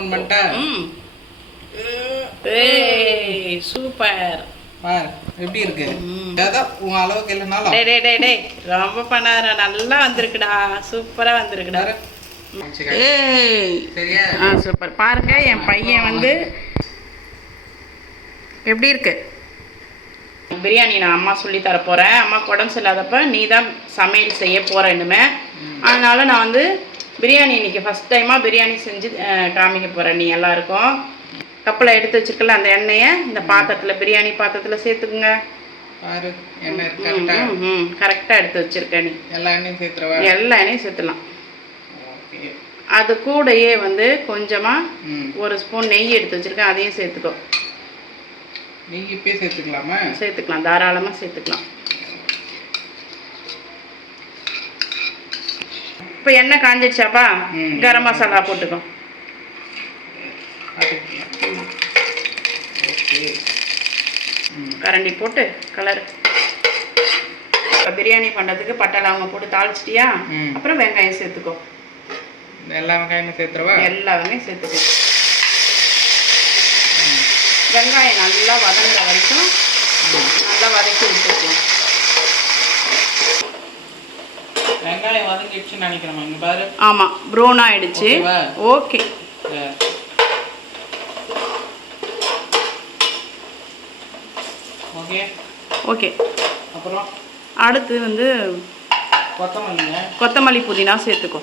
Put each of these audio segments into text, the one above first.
Open பண்ணிட்டா ம். ஏய். சூப்பர். பாரு எப்படி இருக்கு. ஏதோ உன் அளவுக்கு இல்லைனாலும். டேய் டேய் டேய் ரொம்ப பண்ணாத நல்லா வந்திருக்குடா சூப்பரா வந்திருக்குடா. ஆ சூப்பர். பாருங்க என் பையன் வந்து எப்படி இருக்கு? பிரியாணி நான் அம்மா சொல்லி தர போறேன். அம்மாக்கு உடம்பு சரியில்லாதப்ப நீ தான் சமையல் செய்ய போற இனிமே. அதனால நான் வந்து பிரியாணி இன்னைக்கு ஃபர்ஸ்ட் டைமா பிரியாணி செஞ்சு காமிக்க போறேன் நீ எல்லாருக்கும். கப்பில் எடுத்து வச்சிருக்கல அந்த எண்ணெயை இந்த பாத்திரத்துல பிரியாணி பாத்திரத்துல சேர்த்துக்குங்க. பாரு ம் ம் கரெக்டாக எடுத்து வச்சிருக்க நீ. எல்லா எண்ணெயும் சேர்த்துருவா? எல்லா எண்ணெயும் சேர்த்துலாம் அது கூடயே வந்து கொஞ்சமா ம். ஒரு ஸ்பூன் நெய் எடுத்து வச்சிருக்கேன் அதையும் சேர்த்துக்கோ. நீங்க இப்பயே சேர்த்துக்கலாமா? சேர்த்துக்கலாம். தாராளமாக சேர்த்துக்கலாம். இப்போ எண்ணெய் காஞ்சிடுச்சாப்பா ம். கரம் மசாலா போட்டுக்கோ. கரண்டி போட்டு கலர் இப்போ பிரியாணி பண்ணுறதுக்கு பட்டை லவங்கம் போட்டு தாளிச்சிட்டியா. அப்புறம் வெங்காயம் சேர்த்துக்கோ. எல்லா வெங்காயமும் சேர்த்துருவா எல்லாமே சேர்த்துக்கோ. வெங்காயம் நல்லா வதங்குற வரைக்கும் நல்லா வதக்கி விட்டுக்கலாம் வெங்காயம் வதங்கிடுச்சுன்னு நினைக்கிறேன் இங்க பாரு ஆமாம் ப்ரௌன் ஆயிடுச்சு? ஓகே. ஓகே. ஓகே. அப்புறம்? அடுத்து வந்து கொத்தமல்லிங்க. கொத்தமல்லி புதினா சேர்த்துக்கோ.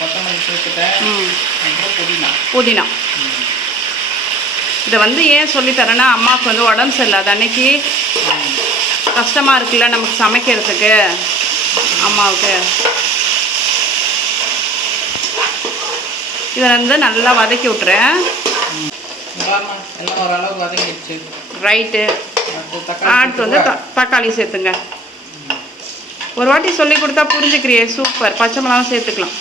கொத்தமல்லி சேர்த்துட்டேன். புதினா. புதினா. இதை வந்து ஏன் சொல்லித்தரேன்னா அம்மாவுக்கு வந்து உடம்பு சரியில்லாத அன்னைக்கு ம். கஷ்டமாக இருக்குல்ல நமக்கு சமைக்கிறதுக்கு. அம்மாவுக்கு. இதை வந்து நல்லா வதக்கி வதங்கிடுச்சு. ரைட்டு. அடுத்து வந்து தக்காளி சேர்த்துங்க. ஒரு வாட்டி சொல்லி கொடுத்தா புரிஞ்சுக்கிறியே சூப்பர். பச்சை மிளகாய் சேர்த்துக்கலாம்.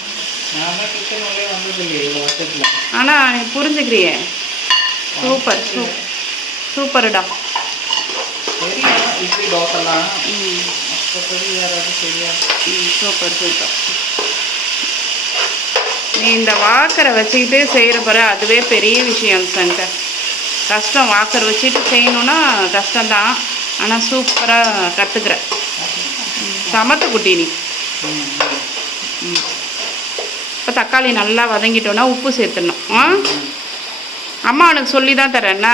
ஆனால் புரிஞ்சுக்கிறியே. சூப்பர் சூப்பர்டா. இட்லி தோசைலாம். ம், சூப்பர் சூப்பர். நீ இந்த வாக்கரை வச்சுக்கிட்டு செய்கிற பாரு அதுவே பெரிய விஷயம் சங்கர் கஷ்டம் வாக்கர் வச்சுட்டு செய்யணும்னா கஷ்டம்தான். ஆனால் சூப்பராக கற்றுக்குற சமத்து குட்டி நீ. இப்போ தக்காளி நல்லா வதங்கிட்டோன்னா உப்பு சேர்த்துடணும். ஆ? அம்மா உனக்கு சொல்லி தான் தரேன்னா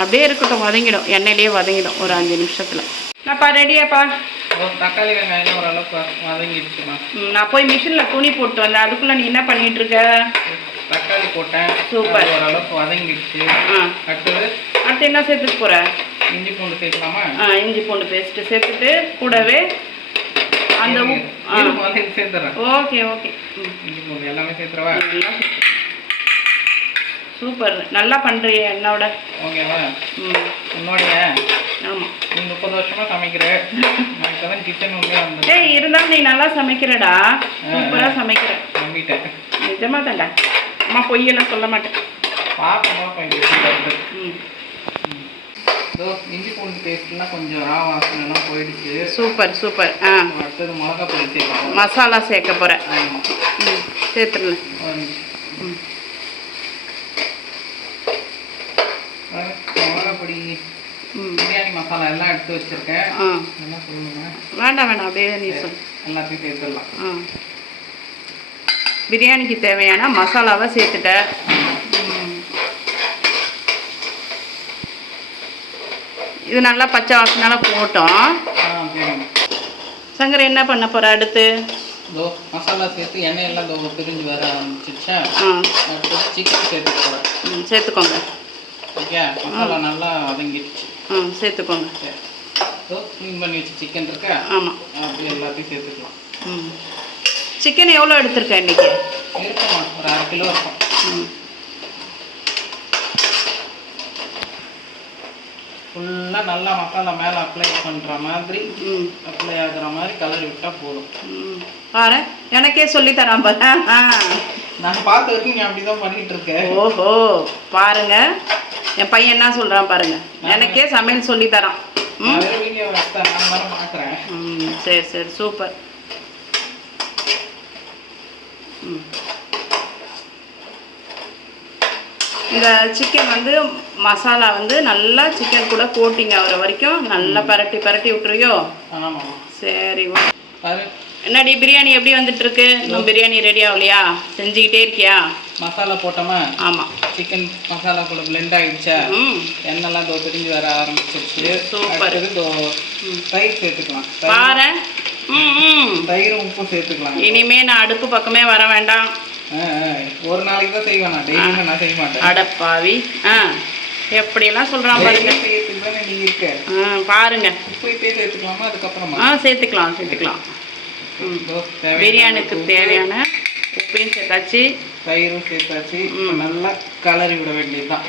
அப்படியே இருக்கட்டும் வதங்கிடும். எண்ணெயிலேயே வதங்கிடும் ஒரு அஞ்சு நிமிஷத்தில். நான்ப்பா ரெடியாப்பா? தக்காளி வெங்காயம் ஓரளவுக்கு வதங்கிடுச்சுமா. நான் போய் மிஷினில் துணி போட்டு வந்தேன். அதுக்குள்ளே நீ என்ன பண்ணிட்டு இருக்க தக்காளி போட்டேன். சூப்பர். ஓரளவுக்கு வதங்கிடுச்சு. அடுத்தது? அடுத்து என்ன சேர்த்துக்க போற? இஞ்சி பூண்டு சேர்க்கலாமா? ஆ இஞ்சி பூண்டு பேஸ்ட்டு சேர்த்துட்டு கூடவே அந்த உப் ஆ. இரு, முதல்ல சேர்த்துறேன். Okay okay. இஞ்சி பூண்டு எல்லாமே சேர்த்துறவா? எல்லாம். சூப்பர். நல்லா பண்ணுறிய என்னோட ஓகேவா? ம். உன்னோடைய ஆமாம் நீ முப்பது வருஷமா சமைக்கிற. நான் இப்போ தான் கிச்சன் உள்ளே வந்து ஏய் இருந்தாலும் நீ நல்லா சமைக்கிறடா. சூப்பராக சமைக்கிற. நம்பிட்டேன் நிஜமா தான்டா. அம்மா பொய்யெல்லாம் சொல்ல மாட்டேன். வருது ம். இதோ இஞ்சி பூண்டு பேஸ்ட்லாம் கொஞ்சம் ரா வாசனைலாம் போயிடுச்சு. Super super. ஆ. அடுத்தது மிளகா பொடி சேர்க்கணும் மசாலா சேர்க்க போகிறேன் ஆமா. ம் சேர்த்துடல ஒரு நிமிஷம். ம் ஆ, மிளகா பொடி ம் மசாலா எல்லாம் எடுத்து வச்சிருக்கேன். ஆ. சொல்லுங்க? வேண்டாம் வேண்டாம் அப்படியே நீ சொல். எல்லாத்தையும் சேர்த்துடலாம். ஆ. பிரியாணிக்கு தேவையான மசாலாவை சேர்த்துட்ட ம். இது நல்லா பச்சை வாசனால போட்டோம். சங்கர் என்ன பண்ண போற அடுத்து? இதோ மசாலா சேர்த்து எண்ணெய் எல்லாம் பிரிஞ்சு வர ஆரம்பிச்சிருச்சா? ஆ. அடுத்தது சிக்கன் சேர்த்து போகிறேன் ம், சேர்த்துக்கோங்க. ஓகே மசாலா நல்லா வதங்கிடுச்சு. ஆ சேர்த்துக்கோங்க. சரி இதோ க்ளீன் பண்ணி வச்ச சிக்கன் இருக்கா? ஆமாம் அப்படியே எல்லாத்தையும் சேர்த்துக்கலாம். ம். சிக்கன் எவ்வளோ எடுத்திருக்க இன்னைக்கு? இருக்குமா ஒரு அரை கிலோ இருக்கும். ம். ஃபுல்லாக நல்லா மசாலா மேலே அப்ளை பண்ணுற மாதிரி ம். அப்ளை ஆகுற மாதிரி கலர் விட்டால் போதும். ம். பாரு எனக்கே சொல்லி தரான் பாரு நான் பார்த்த வரைக்கும் நீ அப்படி தான் பண்ணிட்டு இருக்கேன் ஓஹோ பாருங்க. என் பையன் என்ன சொல்றான் பாருங்க. எனக்கே சமையல் சொல்லி தரான். ம்? சரி சரி சூப்பர் இந்த சிக்கன் வந்து மசாலா வந்து நல்லா சிக்கன் கூட கோட்டிங் ஆகுற வரைக்கும் நல்லா பரட்டி பரட்டி விட்டுறியோ சரி என்னடி பிரியாணி எப்படி வந்துட்டு இருக்கு இன்னும் பிரியாணி ரெடி ஆகலையா? செஞ்சுக்கிட்டே இருக்கியா? மசாலா போட்டோமா? ஆமாம் சிக்கன் மசாலா கூட blend ஆயிடுச்சா? எண்ணெய்லாம் தோ பிரிஞ்சு வர ஆரம்பிச்சிருச்சு. அடுத்தது தோ தயிர் சேர்த்துக்கலாம். தயிர் பாரு ம் ம். தயிரும் உப்பும் சேர்த்துக்கலாம். இனிமே நான் அடுப்பு பக்கமே வர வேண்டாம். ஒரு நாளைக்கு தான் செய்வேன் நான். டெய்லியும் நான் செய்ய மாட்டேன். அடப்பாவி. ஆ. எப்படியெல்லாம் சொல்கிறான் பாருங்க. பாருங்க. உப்பு சேர்த்துக்கலாமா? அதுக்கப்புறமா? ஆ சேர்த்துக்கலாம் சேர்த்துக்கலாம். பிரியாணிக்கு தேவையான உப்பையும் சேர்த்தாச்சு. தயிரும் சேர்த்தாச்சு. நல்லா கலரி விட வேண்டியதுதான்.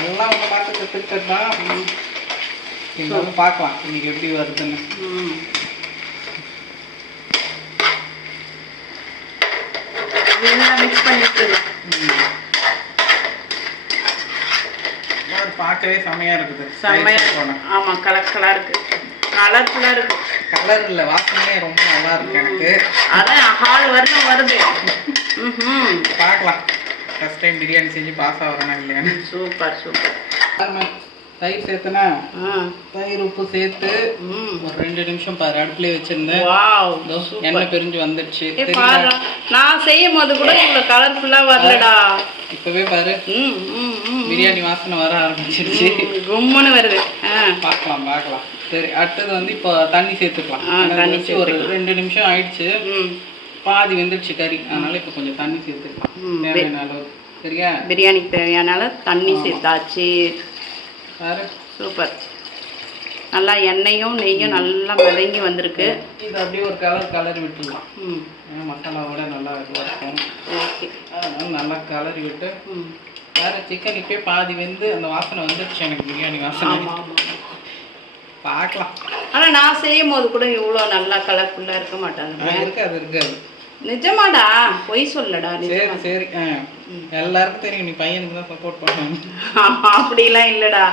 எல்லாம் உங்க பார்த்து கற்றுக்கிட்டது தான் இருந்தாலும் பார்க்கலாம். இன்னைக்கு எப்படி வருதுன்னு. இதெல்லாம் மிக்ஸ் பண்ணி விட்டுருங்க ம். அது பார்க்கவே செமையா இருக்குது. செம்மையா ஆமா கலரா இருக்கு. கலர்ஃபுல்லா இருக்கு. கலர் இல்லை வாசனையே ரொம்ப நல்லா இருக்கு எனக்கு. அதான் ஹால் வரணும் வருது. பார்க்கலாம். ஃபர்ஸ்ட் டைம் பிரியாணி செஞ்சு பாஸ் ஆகிறேனா இல்லையான்னு. Super super. தயிர் சேர்த்தனா? தயிர் உப்பு சேர்த்து ம். ஒரு ரெண்டு நிமிஷம் பாரு அடுப்புலயே வச்சிருந்தேன். எண்ணெய் பிரிஞ்சு வந்துடுச்சு. நான் செய்யும் போது கூட இவ்வளோ கலர்ஃபுல்லா வரலடா. இப்பவே பாரு. ம். பிரியாணி வாசனை வர ஆரம்பிச்சிருச்சு. கும்முன்னு வருது. பார்க்கலாம் பார்க்கலாம். சரி அடுத்தது வந்து இப்போ தண்ணி சேர்த்துக்கலாம். தண்ணி ஒரு ரெண்டு நிமிஷம் ஆயிடுச்சு. பாதி வெந்துடுச்சு கறி. அதனால இப்போ கொஞ்சம் தண்ணி சேர்த்துக்கலாம். தேவையான அளவு. சரியா? பிரியாணிக்கு தேவையான அளவு தண்ணி சேர்த்தாச்சு. பாரு. சூப்பர். நல்லா எண்ணெயும் நெய்யும் நல்லா வதங்கி வந்திருக்கு. இது அப்படியே ஒரு கலர் கலர் விட்டுடலாம். ம். மசாலாவோட நல்லா இதுவாக இருக்கும். ஓகே. அதனால நல்லா கலரி விட்டு ம். வேற சிக்கன் இப்பயே பாதி வெந்து அந்த வாசனை வந்துடுச்சு எனக்கு பிரியாணி வாசனை. பார்க்கலாம். ஆனால் நான் செய்யும் போது கூட இவ்வளோ நல்லா கலர்ஃபுல்லாக இருக்க மாட்டாங்க. இருக்காது இருக்காது. நிஜமாடா? பொய் சொல்லடா சரி சரி. எல்லாருக்கும் தெரியும் நீ பையனுக்கு தான் சப்போர்ட் பண்ணணும் அப்படிலாம் இல்லைடா.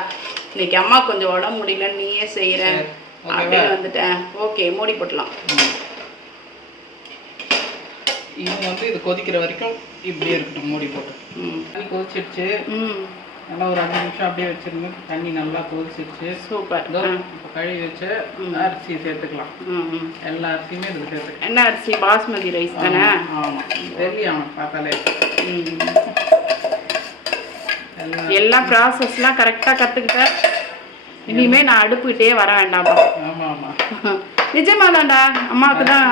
இன்னைக்கு அம்மா கொஞ்சம் உடம்பு முடியல நீயே செய்கிற சரி, ஓகேவா? அப்படின்னு வந்துட்டேன். ஓகே மூடி போட்டலாம். இது வந்து இது கொதிக்கிற வரைக்கும் இப்படியே இருக்கட்டும் மூடி போட்டு. ம். தண்ணி கொதிச்சிடுச்சு ம். நல்லா ஒரு அஞ்சு நிமிஷம் அப்படியே வச்சிருங்க. தண்ணி நல்லா கொதிச்சிடுச்சு சூப்பர். இப்போ கழுவி வச்சு. அரிசி சேர்த்துக்கலாம். ம் ம். எல்லா அரிசியுமே இதில் சேர்த்துக்கலாம். என்ன அரிசி? பாஸ்மதி ரைஸ் தானே? ஆமாம் தெரியும் பார்த்தாலே. ம். எல்லாம் எல்லா ப்ராசஸ்லாம் கரெக்டாக கற்றுக்கிட்ட இனிமே நான் அடுப்புக்கிட்டே வர வேண்டாம்ப்பா. ஆமாம் ஆமாம் நிஜமாதான்டா. அம்மாவுக்கு தான்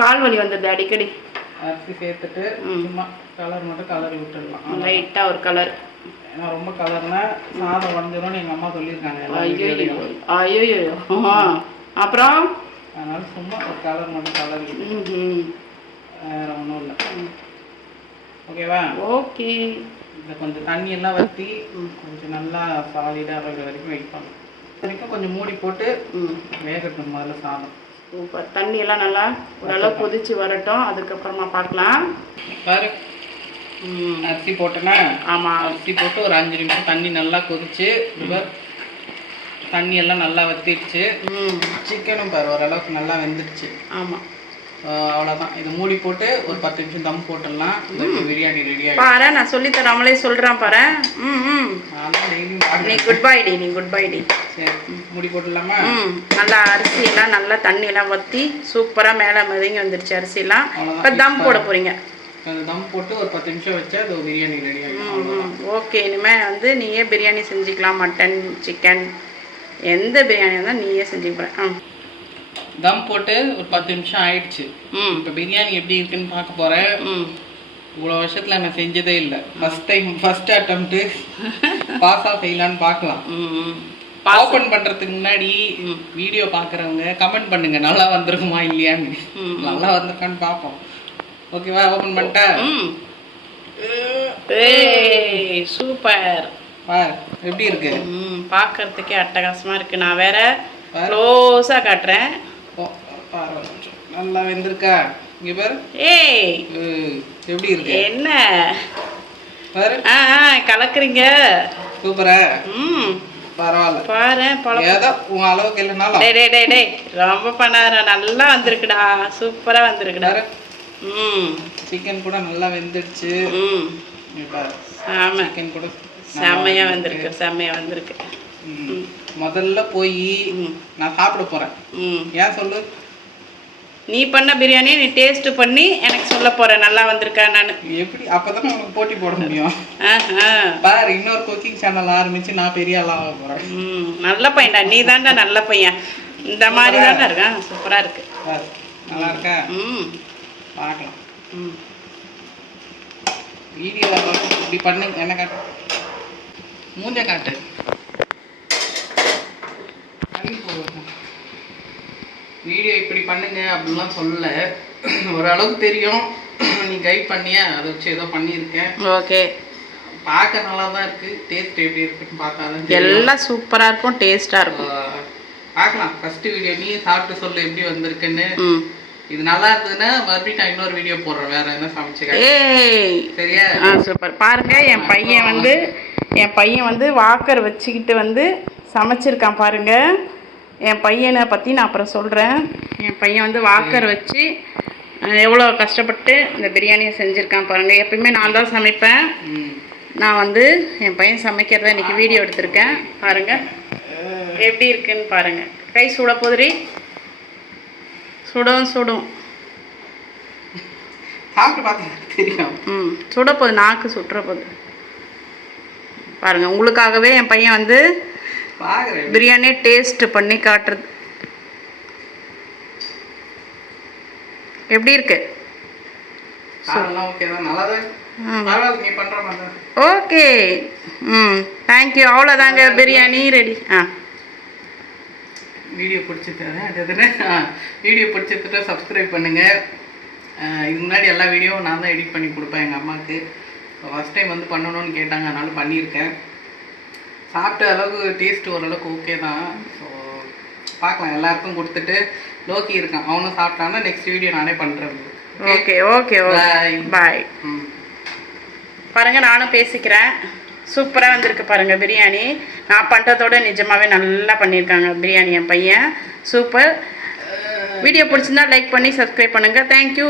கால் வலி வந்தது அடிக்கடி. அரிசி சேர்த்துட்டு. சும்மா கலர் மட்டும் கலர் விட்டுடலாம். லைட்டாக ஒரு கலர் ரொம்ப கலர்னா சாதம் வந்துடும்னு எங்கள் அம்மா சொல்லியிருக்காங்க ஐயோ. ஐயோ அப்புறம்? அதனால சும்மா ஒரு கலர் மட்டும் கலர். வேற ஒன்றும் இல்லை. ஓகேவா? ஓகே. இதை கொஞ்சம் தண்ணி எல்லாம் வற்றி கொஞ்சம் நல்லா சாலிடாக வர வரைக்கும் வெயிட் பண்ணணும். இது வரைக்கும் கொஞ்சம் மூடி போட்டு வேகட்டும் முதல்ல சாதம். சூப்பர் தண்ணி எல்லாம் நல்லா ஓரளவு கொதிச்சு வரட்டும். அதுக்கப்புறமா பார்க்கலாம். பாரு. ம். அரிசி போட்டேன்னா ஆமாம் அரிசி போட்டு ஒரு அஞ்சு நிமிஷம் தண்ணி நல்லா கொதிச்சு தண்ணி எல்லாம் நல்லா வத்திடுச்சு. ம். சிக்கனும் பாரு ஓரளவுக்கு நல்லா வெந்துடுச்சு. ஆமாம் ஆஹ் அவ்வளவுதான். இதை மூடி போட்டு ஒரு பத்து நிமிஷம் தம் போட்டுடலாம். இந்த பிரியாணி ரெடி ஆகிடும் பாரு நான் சொல்லி தராமலே சொல்கிறேன் பாரு. ம் ம். நீ குட் பை டி நீ குட் பை டி. சரி மூடி போட்டுடலாமா? ம் நல்லா அரிசியெல்லாம் நல்லா தண்ணியெல்லாம் வற்றி சூப்பராக மேலே மிதங்கி வந்துருச்சு அரிசியெல்லாம். இப்போ தம் போட போகிறீங்க அந்த தம் போட்டு ஒரு பத்து நிமிஷம் வச்சா அது பிரியாணி ரெடி ஆகிடும் ஓகே இனிமேல் வந்து நீயே பிரியாணி செஞ்சுக்கலாம். மட்டன் சிக்கன் எந்த பிரியாணி இருந்தால் நீயே செஞ்சுக்கிறேன் ம். தம் போட்டு ஒரு பத்து நிமிஷம் ஆயிடுச்சு. ம். இப்போ பிரியாணி எப்படி இருக்குன்னு பார்க்க போறேன். ம். இவ்வளோ வருஷத்துல நான் செஞ்சதே இல்லை. ஃபர்ஸ்ட் டைம் ஃபர்ஸ்ட் அட்டம்ப்ட்டு பாஸா ஃபெயிலான்னு பார்க்கலாம். ஓப்பன் பண்றதுக்கு முன்னாடி வீடியோ பார்க்குறவங்க கமெண்ட் பண்ணுங்க. நல்லா வந்திருக்குமா இல்லையான்னு. நல்லா வந்திருக்கான்னு பார்ப்போம். ஓகேவா ஓப்பன் பண்ணிட்டா? சூப்பர். பார். எப்படி இருக்கு? ம் பார்க்கறதுக்கே அட்டகாசமாக இருக்குது நான் வேற. க்ளோஸாக காட்டுறேன். பாரு நிமிஷம். நல்லா வெந்திருக்கா. இங்க பாரு. ஏய். எப்படி இருக்கு? என்ன? பாரு. ஆ ஆ, கலக்குறீங்க. சூப்பரா. ம். பரவாயில்ல. பாரு ஏதோ உன் அளவுக்கு இல்லைனாலும். டேய் டேய் டேய் டேய். ரொம்ப பண்ணாத நல்லா வந்திருக்குடா. சூப்பரா வந்திருக்குடா. ம். சிக்கன் கூட நல்லா வெந்துடுச்சு. ம். ஆமா சிக்கன் கூட செம்மையா வந்திருக்கு செம்மையா வந்திருக்கு. ம். முதல்ல போய் நான் சாப்பிட போறேன். ம். ஏன் சொல்லு? நீ பண்ண பிரியாணி நீ டேஸ்ட் பண்ணி எனக்கு சொல்ல போற நல்லா வந்திருக்கா நான் எப்படி? அப்பதான் உனக்கு போட்டி போட முடியும். பாரு இன்னொரு குக்கிங் சேனல் ஆரம்பிச்சு நான் பெரிய ஆளா ஆக போறேன். நல்ல பையன்டா. நீ தான்டா நல்ல பையன். இந்த மாதிரி தான்டா இருக்கான். சூப்பரா இருக்கு. நல்லா இருக்கா? ம். பார்க்கலாம். ம். வீடியோ இப்படி பண்ணுங்க என்ன காட்டு? மூஞ்ச காட்டு வீடியோ இப்படி பண்ணுங்க அப்படிலாம் சொல்லல. ஓரளவுக்கு தெரியும். நீ கைட் பண்ணியா? அதை வச்சு ஏதோ பண்ணியிருக்கேன். ஓகே. பார்க்க நல்லா தான் இருக்கு. டேஸ்ட் எப்படி இருக்குன்னு பார்த்தா. எல்லாம் சூப்பரா இருக்கும் டேஸ்டா இருக்கும். பார்க்கலாம். ஃபர்ஸ்ட் வீடியோ நீ சாப்பிட்டு சொல்லு எப்படி வந்திருக்குன்னு. இது நல்லா இருந்ததுன்னா மறுபடியும் நான் இன்னொரு வீடியோ போடுறேன். வேற என்ன சமைச்சு ஏய். சரியா? ஆ சூப்பர் பாருங்க என் பையன் வந்து என் பையன் வந்து வாக்கர் வச்சுக்கிட்டு வந்து சமைச்சிருக்கான் பாருங்க. என் பையனை பற்றி நான் அப்புறம் சொல்கிறேன் என் பையன் வந்து வாக்கர் வச்சு எவ்வளோ கஷ்டப்பட்டு இந்த பிரியாணியை செஞ்சுருக்கான் பாருங்க. எப்பயுமே நான் தான் சமைப்பேன். நான் வந்து என் பையன் சமைக்கிறத இன்னைக்கு வீடியோ எடுத்திருக்கேன். பாருங்க. எப்படி இருக்குன்னு பாருங்க. கை சுட போதுரி சுடும் சுடும். ம். சுட போகுது நாக்கு சுட்டுற போகுது பாருங்க. உங்களுக்காகவே என் பையன் வந்து பிரியாணியை டேஸ்ட் பண்ணி காட்டுறது. எப்படி இருக்கு? ஓகே தான். நல்லா தான். ம். தேங்க்யூ அவ்வளோதாங்க பிரியாணி ரெடி ஆ. வீடியோ பிடிச்சிருக்கேன் வீடியோ பிடிச்சிருக்கிட்ட சப்ஸ்கிரைப் பண்ணுங்க. அஹ் இதுக்கு முன்னாடி எல்லா வீடியோவும் நான் தான் எடிட் பண்ணி கொடுப்பேன் எங்கள் அம்மாவுக்கு. ஃபஸ்ட் டைம் வந்து பண்ணணும்னு கேட்டாங்க அதனால பண்ணியிருக்கேன். சாப்பிட்ட அளவுக்கு டேஸ்ட் ஓரளவுக்கு ஓகே தான். ஸோ பார்க்கலாம். எல்லாருக்கும் கொடுத்துட்டு லோக்கி இருக்கான். அவனும் சாப்பிட்டான்னா நெக்ஸ்ட் வீடியோ நானே பண்ணுறேன் ஓகே ஓகே. பாய் ம். பாருங்க நானும் பேசிக்கிறேன். சூப்பராக வந்திருக்கு பாருங்க பிரியாணி. நான் பண்ணுறதோட நிஜமாவே நல்லா பண்ணியிருக்காங்க பிரியாணி என் பையன். சூப்பர் வீடியோ பிடிச்சிருந்தா லைக் பண்ணி சப்ஸ்கிரைப் பண்ணுங்க. Thank you